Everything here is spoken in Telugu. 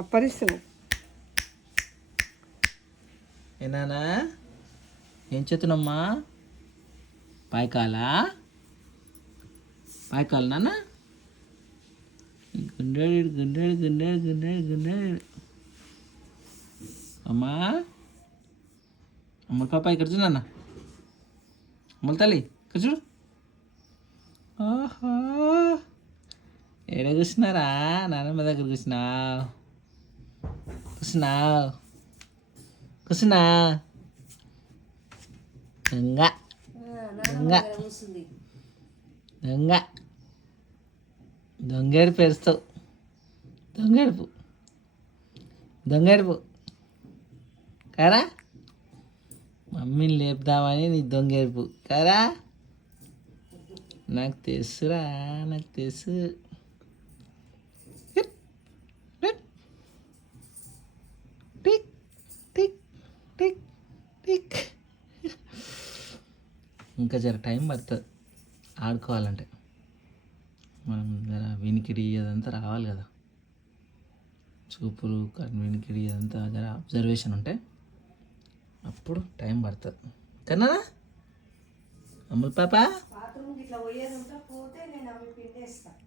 అప్పరిస్తున్నావు. ఏనానా ఏం చేస్తున్నామ్మా? పాయకాలా పాయకాలు నాన్న. గుండెడు గుండెడు గుండెడు గుండెడు గుండెడు. అమ్మా అమ్మ పాప ఇక్కడ చూడు నాన్న. అమ్మల తల్లి ఇక్కడ చూడు. ఓహో ఏడ కూర్చున్నారా? నాన్నమ్మ దగ్గర కూర్చున్నావు కూర్చున్నావు కూర్చున్నా. దొంగ దొంగ దొంగ దొంగేడుపు ఏడుస్తావు. దొంగేడుపు దొంగేడుపు కారా. మమ్మీని లేపుదామని నీ దొంగేడుపు కారా. నాకు తెలుసురా, నాకు తెలుసు. Tick tick tick tick. ఇంకా జర టైం పడుతుంది ఆడుకోవాలంటే. మనం జర వినికిడి అదంతా రావాలి కదా, చూపులు వినికిడి అదంతా జర అబ్జర్వేషన్ ఉంటే అప్పుడు టైం పడుతుంది. కన్నా అమ్ముల్ పాప బాత్రూమ్కి ఇట్లా పోయేది ఉంటే పోతే నేను అవి పిండేస్తాను.